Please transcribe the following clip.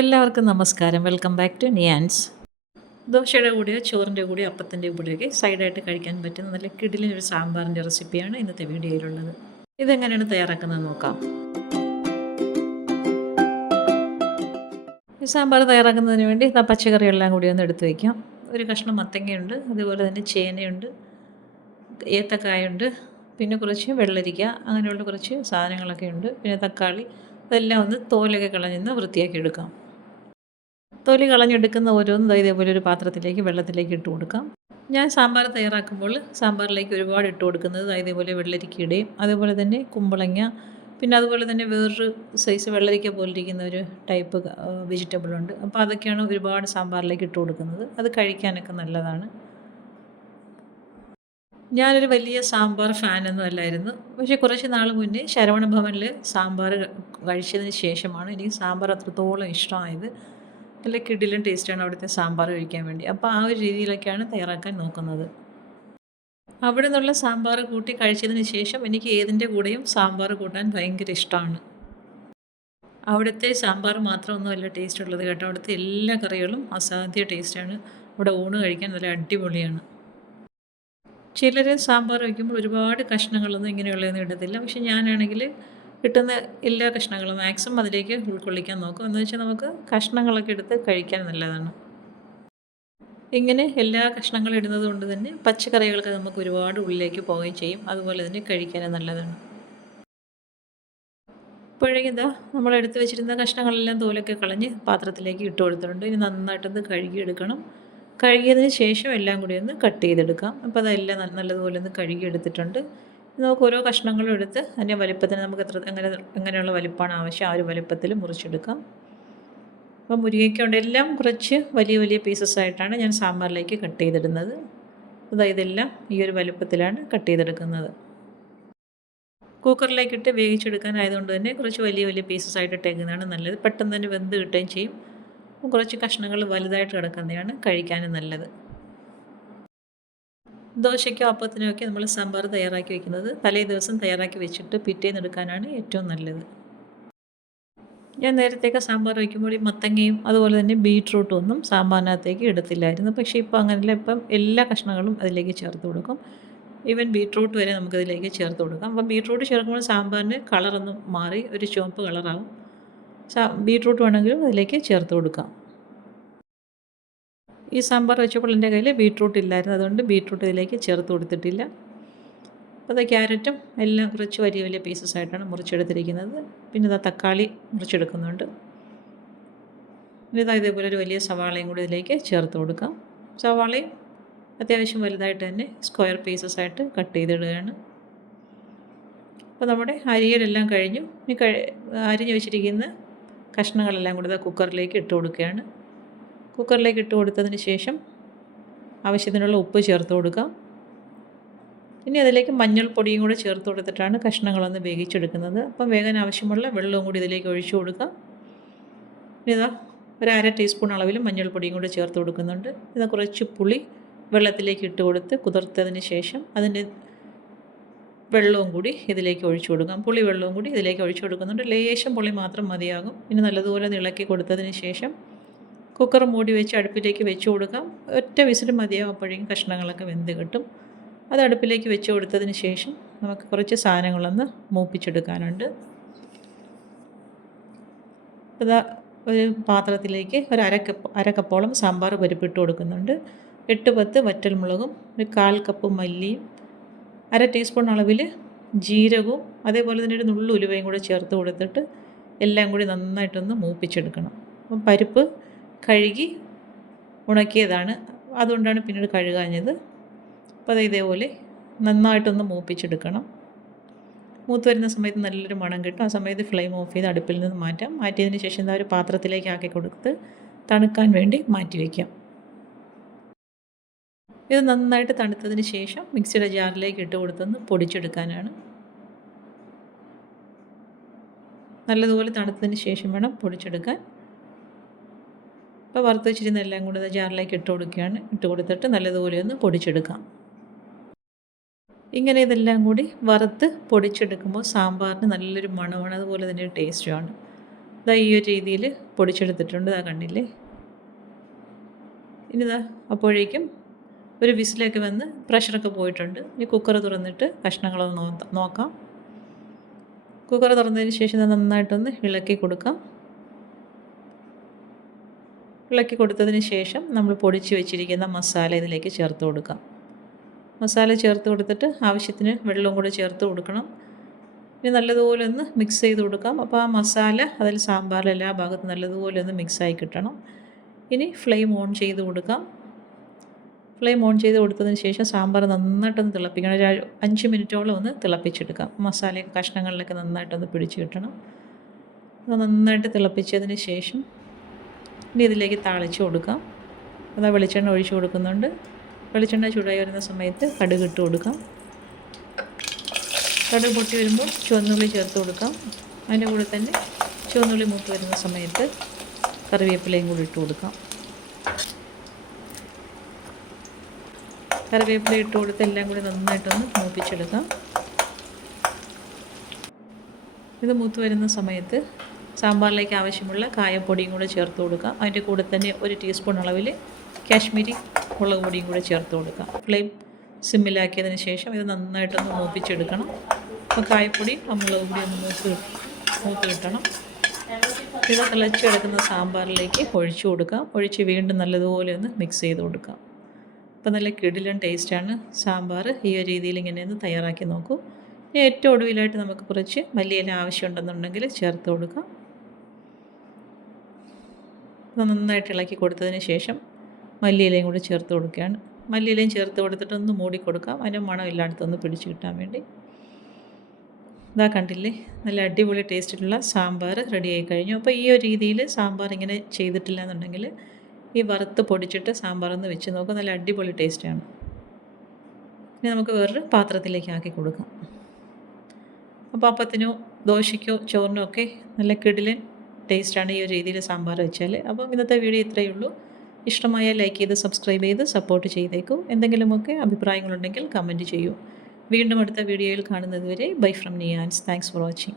എല്ലാവർക്കും നമസ്കാരം. Welcome back to നിയാൻസ്. ദോശയുടെ കൂടെയോ ചോറിൻ്റെ കൂടെയോ അപ്പത്തിൻ്റെ കൂടെയൊക്കെ സൈഡായിട്ട് കഴിക്കാൻ പറ്റുന്ന നല്ല കിടിലൊരു സാമ്പാറിൻ്റെ റെസിപ്പിയാണ് ഇന്നത്തെ വീഡിയോയിലുള്ളത്. ഇതെങ്ങനെയാണ് തയ്യാറാക്കുന്നത് നോക്കാം. ഈ സാമ്പാർ തയ്യാറാക്കുന്നതിന് വേണ്ടി പച്ചക്കറിയെല്ലാം കൂടി ഒന്ന് എടുത്ത് വയ്ക്കാം. ഒരു കഷ്ണം മത്തങ്ങയുണ്ട്, അതുപോലെ തന്നെ ചേനയുണ്ട്, ഏത്തക്കായുണ്ട്, പിന്നെ കുറച്ച് വെള്ളരിക്ക, അങ്ങനെയുള്ള കുറച്ച് സാധനങ്ങളൊക്കെ ഉണ്ട്. പിന്നെ തക്കാളി, അതെല്ലാം ഒന്ന് തോലൊക്കെ കളഞ്ഞൊന്ന് വൃത്തിയാക്കി എടുക്കാം. തൊലി കളഞ്ഞെടുക്കുന്ന ഓരോന്നും ഇതേപോലെ ഒരു പാത്രത്തിലേക്ക് വെള്ളത്തിലേക്ക് ഇട്ട് കൊടുക്കാം. ഞാൻ സാമ്പാർ തയ്യാറാക്കുമ്പോൾ സാമ്പാറിലേക്ക് ഒരുപാട് ഇട്ട് കൊടുക്കുന്നത് ഇതേപോലെ വെള്ളരിക്കയുടെയും അതുപോലെ തന്നെ കുമ്പളങ്ങ, പിന്നെ അതുപോലെ തന്നെ വേറൊരു സൈസ് വെള്ളരിക്ക പോലിരിക്കുന്ന ഒരു ടൈപ്പ് വെജിറ്റബിളുണ്ട്. അപ്പോൾ അതൊക്കെയാണ് ഒരുപാട് സാമ്പാറിലേക്ക് ഇട്ട് കൊടുക്കുന്നത്. അത് കഴിക്കാനൊക്കെ നല്ലതാണ്. ഞാനൊരു വലിയ സാമ്പാർ ഫാനൊന്നും അല്ലായിരുന്നു. പക്ഷേ കുറച്ച് നാൾ മുന്നേ ശരവണ ഭവനിൽ സാമ്പാർ കഴിച്ചതിന് ശേഷമാണ് എനിക്ക് സാമ്പാർ അത്രത്തോളം ഇഷ്ടമായത്. നല്ല കിടിലൻ ടേസ്റ്റാണ് അവിടുത്തെ സാമ്പാർ കഴിക്കാൻ വേണ്ടി. അപ്പോൾ ആ ഒരു രീതിയിലൊക്കെയാണ് തയ്യാറാക്കാൻ നോക്കുന്നത്. അവിടെ നിന്നുള്ള സാമ്പാർ കൂട്ടി കഴിച്ചതിന് ശേഷം എനിക്ക് ഏതിൻ്റെ കൂടെയും സാമ്പാർ കൂട്ടാൻ ഭയങ്കര ഇഷ്ടമാണ്. അവിടുത്തെ സാമ്പാർ മാത്രമൊന്നുമല്ല ടേസ്റ്റ് ഉള്ളത് കേട്ടോ. അവിടുത്തെ എല്ലാ കറികളും അസാധ്യ ടേസ്റ്റാണ്. അവിടെ ഊണ് കഴിക്കാൻ നല്ല അടിപൊളിയാണ്. ചിലർ സാമ്പാർ വയ്ക്കുമ്പോൾ ഒരുപാട് കഷ്ണങ്ങളൊന്നും ഇങ്ങനെയുള്ളതൊന്നും ഇടത്തില്ല. പക്ഷെ ഞാനാണെങ്കിൽ കിട്ടുന്ന എല്ലാ കഷ്ണങ്ങളും മാക്സിമം അതിലേക്ക് ഉൾക്കൊള്ളിക്കാൻ നോക്കും. എന്ന് വെച്ചാൽ നമുക്ക് കഷ്ണങ്ങളൊക്കെ എടുത്ത് കഴിക്കാൻ നല്ലതാണ്. ഇങ്ങനെ എല്ലാ കഷ്ണങ്ങളും ഇടുന്നത് കൊണ്ട് തന്നെ പച്ചക്കറികളൊക്കെ നമുക്ക് ഒരുപാട് ഉള്ളിലേക്ക് പോവുകയും ചെയ്യും. അതുപോലെ തന്നെ കഴിക്കാനും നല്ലതാണ്. ഇപ്പോഴേക്കും നമ്മൾ എടുത്ത് വെച്ചിരുന്ന കഷ്ണങ്ങളെല്ലാം തോലൊക്കെ കളഞ്ഞ് പാത്രത്തിലേക്ക് ഇട്ട് കൊടുത്തിട്ടുണ്ട്. ഇനി നന്നായിട്ടൊന്ന് കഴുകിയെടുക്കണം. കഴുകിയതിന് ശേഷം എല്ലാം കൂടി ഒന്ന് കട്ട് ചെയ്തെടുക്കാം. അപ്പോൾ അതെല്ലാം നല്ലതുപോലെ ഒന്ന് കഴുകിയെടുത്തിട്ടുണ്ട്. നമുക്ക് ഓരോ കഷ്ണങ്ങളും എടുത്ത് അതിൻ്റെ വലിപ്പത്തിന് നമുക്ക് എങ്ങനെയുള്ള വലിപ്പമാണ് ആവശ്യം ആ ഒരു വലിപ്പത്തിൽ മുറിച്ചെടുക്കാം. അപ്പോൾ മുരിങ്ങയ്ക്ക എല്ലാം കുറച്ച് വലിയ വലിയ പീസസ് ആയിട്ടാണ് ഞാൻ സാമ്പാറിലേക്ക് കട്ട് ചെയ്തിടുന്നത്. ഇതെല്ലാം ഈ ഒരു വലിപ്പത്തിലാണ് കട്ട് ചെയ്തെടുക്കുന്നത്. കുക്കറിലേക്കിട്ട് വേവിച്ചെടുക്കാനായതുകൊണ്ട് തന്നെ കുറച്ച് വലിയ വലിയ പീസസ് ആയിട്ട് ഇട്ടേക്കുന്നതാണ് നല്ലത്. പെട്ടെന്ന് തന്നെ വെന്ത് കിട്ടുകയും ചെയ്യും. കുറച്ച് കഷ്ണങ്ങൾ വലുതായിട്ട് കിടക്കുന്നതാണ് കഴിക്കാനും നല്ലത്. ദോശയ്ക്കോ അപ്പത്തിനോ ഒക്കെ നമ്മൾ സാമ്പാർ തയ്യാറാക്കി വെക്കുന്നത് തലേ ദിവസം തയ്യാറാക്കി വെച്ചിട്ട് പിറ്റേന്ന് എടുക്കാനാണ് ഏറ്റവും നല്ലത്. ഞാൻ നേരത്തെയൊക്കെ സാമ്പാർ വയ്ക്കുമ്പോൾ ഈ മത്തങ്ങയും അതുപോലെ തന്നെ ബീട്രൂട്ടും ഒന്നും സാമ്പാറിനകത്തേക്ക് എടുത്തില്ലായിരുന്നു. പക്ഷേ ഇപ്പോൾ അങ്ങനെയല്ല. ഇപ്പം എല്ലാ കഷ്ണങ്ങളും അതിലേക്ക് ചേർത്ത് കൊടുക്കും. ഈവൻ ബീട്രൂട്ട് വരെ നമുക്കതിലേക്ക് ചേർത്ത് കൊടുക്കാം. അപ്പം ബീട്രൂട്ട് ചേർക്കുമ്പോൾ സാമ്പാറിന് കളറൊന്നും മാറി ഒരു ചുവപ്പ് കളറാകും. ബീട്രൂട്ട് വേണമെങ്കിലും അതിലേക്ക് ചേർത്ത് കൊടുക്കാം. ഈ സാമ്പാർ വെച്ചപ്പോൾ എൻ്റെ കയ്യിൽ ബീട്രൂട്ട് ഇല്ലായിരുന്നു. അതുകൊണ്ട് ബീട്രൂട്ട് ഇതിലേക്ക് ചേർത്ത് കൊടുത്തിട്ടില്ല. അപ്പോൾ ക്യാരറ്റും എല്ലാം കുറച്ച് വലിയ വലിയ പീസസ് ആയിട്ടാണ് മുറിച്ചെടുത്തിരിക്കുന്നത്. പിന്നെ തക്കാളി മുറിച്ചെടുക്കുന്നുണ്ട്. പിന്നെ ഇതേപോലെ ഒരു വലിയ സവാളയും കൂടി ഇതിലേക്ക് ചേർത്ത് കൊടുക്കാം. സവാളയും അത്യാവശ്യം വലുതായിട്ട് തന്നെ സ്ക്വയർ പീസസ് ആയിട്ട് കട്ട് ചെയ്തിടുകയാണ്. അപ്പോൾ നമ്മുടെ അരിയലെല്ലാം കഴിഞ്ഞു. ഇനി അരിഞ്ഞ് വെച്ചിരിക്കുന്ന കഷ്ണങ്ങളെല്ലാം കൂടി കുക്കറിലേക്ക് ഇട്ട് കൊടുക്കുകയാണ്. കുക്കറിലേക്ക് ഇട്ട് കൊടുത്തതിന് ശേഷം ആവശ്യത്തിനുള്ള ഉപ്പ് ചേർത്ത് കൊടുക്കാം. ഇനി അതിലേക്ക് മഞ്ഞൾപ്പൊടിയും കൂടെ ചേർത്ത് കൊടുത്തിട്ടാണ് കഷ്ണങ്ങളൊന്ന് വേവിച്ചെടുക്കുന്നത്. അപ്പം വേകാൻ ആവശ്യമുള്ള വെള്ളവും കൂടി ഇതിലേക്ക് ഒഴിച്ചു കൊടുക്കാം. ഇനി ഒരു 1/2 ടീസ്പൂൺ അളവിൽ മഞ്ഞൾപ്പൊടിയും കൂടെ ചേർത്ത് കൊടുക്കുന്നുണ്ട്. കുറച്ച് പുളി വെള്ളത്തിലേക്ക് ഇട്ട് കൊടുത്ത് കുതിർത്തതിന് ശേഷം അതിൻ്റെ വെള്ളവും കൂടി ഇതിലേക്ക് ഒഴിച്ചു കൊടുക്കാം. പുളി വെള്ളവും കൂടി ഇതിലേക്ക് ഒഴിച്ചു കൊടുക്കുന്നുണ്ട്. ലേശം പുളി മാത്രം മതിയാകും. ഇനി നല്ലതുപോലെ ഇളക്കി കൊടുത്തതിന് ശേഷം കുക്കർ മൂടി വെച്ച് അടുപ്പിലേക്ക് വെച്ച് കൊടുക്കാം. ഒറ്റ വിസിൽ മതിയാകും. അപ്പോഴേക്കും കഷ്ണങ്ങളൊക്കെ വെന്ത് കിട്ടും. അത് അടുപ്പിലേക്ക് വെച്ച് കൊടുത്തതിന് ശേഷം നമുക്ക് കുറച്ച് സാധനങ്ങളൊന്ന് മൂപ്പിച്ചെടുക്കാനുണ്ട്. ഒരു പാത്രത്തിലേക്ക് ഒരു അര കപ്പോളം സാമ്പാർ പരിപ്പിട്ട് കൊടുക്കുന്നുണ്ട്. 8-10 വറ്റൽമുളകും, ഒരു 1/4 കപ്പ് മല്ലിയും, 1/2 ടീസ്പൂൺ അളവിൽ ജീരകവും, അതേപോലെ തന്നെ ഒരു നുള്ളു ഉലുവയും കൂടെ ചേർത്ത് കൊടുത്തിട്ട് എല്ലാം കൂടി നന്നായിട്ടൊന്ന് മൂപ്പിച്ചെടുക്കണം. അപ്പം പരിപ്പ് കഴുകി ഉണക്കിയതാണ്. അതുകൊണ്ടാണ് പിന്നീട് കഴുകാഞ്ഞത്. അപ്പോൾ ഇതേപോലെ നന്നായിട്ടൊന്ന് മൂപ്പിച്ചെടുക്കണം. മൂത്ത് വരുന്ന സമയത്ത് നല്ലൊരു മണം കിട്ടും. ആ സമയത്ത് ഫ്ലെയിം ഓഫ് ചെയ്ത് അടുപ്പിൽ നിന്ന് മാറ്റിയതിന് ശേഷം ഒരു പാത്രത്തിലേക്ക് ആക്കി കൊടുത്ത് തണുക്കാൻ വേണ്ടി മാറ്റി വയ്ക്കാം. ഇത് നന്നായിട്ട് തണുത്തതിന് ശേഷം മിക്സിയുടെ ജാറിലേക്ക് ഇട്ട് കൊടുത്തൊന്ന് പൊടിച്ചെടുക്കാനാണ്. നല്ലതുപോലെ തണുത്തതിന് ശേഷം വേണം പൊടിച്ചെടുക്കാൻ. അപ്പോൾ വറുത്ത് വെച്ചിരുന്ന എല്ലാം കൂടി ജാറിലേക്ക് ഇട്ട് കൊടുക്കുകയാണ്. ഇട്ട് കൊടുത്തിട്ട് നല്ലതുപോലെ ഒന്ന് പൊടിച്ചെടുക്കാം. ഇങ്ങനെ ഇതെല്ലാം കൂടി വറുത്ത് പൊടിച്ചെടുക്കുമ്പോൾ സാമ്പാറിന് നല്ലൊരു മണമാണ്, അതുപോലെ തന്നെ ഒരു ടേസ്റ്റുമാണ്. ഇതാ ഈ ഒരു രീതിയിൽ പൊടിച്ചെടുത്തിട്ടുണ്ട്. ഇതാ കണ്ടില്ലേ. ഇനി ഇതാ അപ്പോഴേക്കും ഒരു വിസിലൊക്കെ വന്ന് പ്രഷറൊക്കെ പോയിട്ടുണ്ട്. ഇനി കുക്കർ തുറന്നിട്ട് കഷ്ണങ്ങളൊന്ന് നോക്കാം. കുക്കർ തുറന്നതിന് ശേഷം നന്നായിട്ടൊന്ന് ഇളക്കി കൊടുക്കാം. ഇളക്കി കൊടുത്തതിന് ശേഷം നമ്മൾ പൊടിച്ച് വെച്ചിരിക്കുന്ന മസാല ഇതിലേക്ക് ചേർത്ത് കൊടുക്കാം. മസാല ചേർത്ത് കൊടുത്തിട്ട് ആവശ്യത്തിന് വെള്ളവും കൂടെ ചേർത്ത് കൊടുക്കണം. ഇനി നല്ലതുപോലെ ഒന്ന് മിക്സ് ചെയ്ത് കൊടുക്കാം. അപ്പോൾ ആ മസാല അതിൽ സാമ്പാറിൽ എല്ലാ ഭാഗത്തും നല്ലതുപോലെ ഒന്ന് മിക്സായി കിട്ടണം. ഇനി ഫ്ലെയിം ഓൺ ചെയ്ത് കൊടുക്കാം. ഫ്ലെയിം ഓൺ ചെയ്ത് കൊടുത്തതിന് ശേഷം സാമ്പാർ നന്നായിട്ടൊന്ന് തിളപ്പിക്കണം. ഒരു 5 മിനിറ്റോളം ഒന്ന് തിളപ്പിച്ചെടുക്കാം. മസാലയൊക്കെ കഷ്ണങ്ങളിലൊക്കെ നന്നായിട്ടൊന്ന് പിടിച്ച് കിട്ടണം. അത് നന്നായിട്ട് തിളപ്പിച്ചതിന് ശേഷം ഇനി ഇതിലേക്ക് താളിച്ച് കൊടുക്കാം. അതാ വെളിച്ചെണ്ണ ഒഴിച്ച് കൊടുക്കുന്നുണ്ട്. വെളിച്ചെണ്ണ ചൂടായി വരുന്ന സമയത്ത് കടുക് ഇട്ട് കൊടുക്കാം. കടുക് പൊട്ടി വരുമ്പോൾ ചുവന്നുള്ളി ചേർത്ത് കൊടുക്കാം. അതിൻ്റെ കൂടെ തന്നെ ചുവന്നുള്ളി മൂത്ത് വരുന്ന സമയത്ത് കറിവേപ്പിലയും കൂടി ഇട്ട് കൊടുക്കാം. കറിവേപ്പില ഇട്ട് കൊടുത്ത് എല്ലാം കൂടി നന്നായിട്ടൊന്ന് മൂപ്പിച്ചെടുക്കാം. ഇത് മൂത്ത് വരുന്ന സമയത്ത് സാമ്പാറിലേക്ക് ആവശ്യമുള്ള കായപ്പൊടിയും കൂടെ ചേർത്ത് കൊടുക്കാം. അതിൻ്റെ കൂടെ തന്നെ 1 ടീസ്പൂൺ അളവിൽ കാശ്മീരി മുളക് പൊടിയും കൂടെ ചേർത്ത് കൊടുക്കാം. ഫ്ലെയിം സിമ്മിലാക്കിയതിന് ശേഷം ഇത് നന്നായിട്ടൊന്ന് മൂപ്പിച്ചെടുക്കണം. അപ്പോൾ കായപ്പൊടി മുളക് പൊടി ഒന്ന് മൂത്ത് കിട്ടണം. ഇത് തിളച്ച് കിടക്കുന്ന സാമ്പാറിലേക്ക് ഒഴിച്ചു കൊടുക്കാം. ഒഴിച്ച് വീണ്ടും നല്ലതുപോലെ ഒന്ന് മിക്സ് ചെയ്ത് കൊടുക്കാം. അപ്പോൾ നല്ല കിടിലൻ ടേസ്റ്റാണ് സാമ്പാർ. ഈ ഒരു രീതിയിൽ ഇങ്ങനെ ഒന്ന് തയ്യാറാക്കി നോക്കൂ. ഇനി ഏറ്റവും ഒടുവിലായിട്ട് നമുക്ക് കുറച്ച് മല്ലിയില ആവശ്യമുണ്ടെന്നുണ്ടെങ്കിൽ ചേർത്ത് കൊടുക്കാം. അത് നന്നായിട്ട് ഇളക്കി കൊടുത്തതിന് ശേഷം മല്ലിയിലയും കൂടി ചേർത്ത് കൊടുക്കുകയാണ്. മല്ലിയിലയും ചേർത്ത് കൊടുത്തിട്ടൊന്ന് മൂടി കൊടുക്കാം. അതിൻ്റെ മണം എല്ലായിടത്തൊന്ന് പിടിച്ച് കിട്ടാൻ വേണ്ടി. ഇതാ കണ്ടില്ലേ, നല്ല അടിപൊളി ടേസ്റ്റിലുള്ള സാമ്പാർ റെഡിയായി കഴിഞ്ഞു. അപ്പോൾ ഈ ഒരു രീതിയിൽ സാമ്പാർ ഇങ്ങനെ ചെയ്തിട്ടില്ല എന്നുണ്ടെങ്കിൽ ഈ വറുത്ത് പൊടിച്ചിട്ട് സാമ്പാറൊന്ന് വെച്ച് നോക്കുക. നല്ല അടിപൊളി ടേസ്റ്റാണ്. ഇനി നമുക്ക് വേറൊരു പാത്രത്തിലേക്ക് ആക്കി കൊടുക്കാം. അപ്പോൾ അപ്പത്തിനോ ദോശയ്ക്കോ ചോറിനോ ഒക്കെ നല്ല കിടിലൻ ടേസ്റ്റാണ് ഈ ഒരു രീതിയിൽ സാമ്പാർ വെച്ചാൽ. അപ്പം ഇന്നത്തെ വീഡിയോ ഇത്രയേ ഉള്ളൂ. ഇഷ്ടമായാൽ ലൈക്ക് ചെയ്ത് സബ്സ്ക്രൈബ് ചെയ്ത് സപ്പോർട്ട് ചെയ്തേക്കൂ. എന്തെങ്കിലുമൊക്കെ അഭിപ്രായങ്ങളുണ്ടെങ്കിൽ കമൻറ്റ് ചെയ്യൂ. വീണ്ടും അടുത്ത വീഡിയോയിൽ കാണുന്നത് വരെ ബൈ ഫ്രം നിയാൻസ്. Thanks for watching.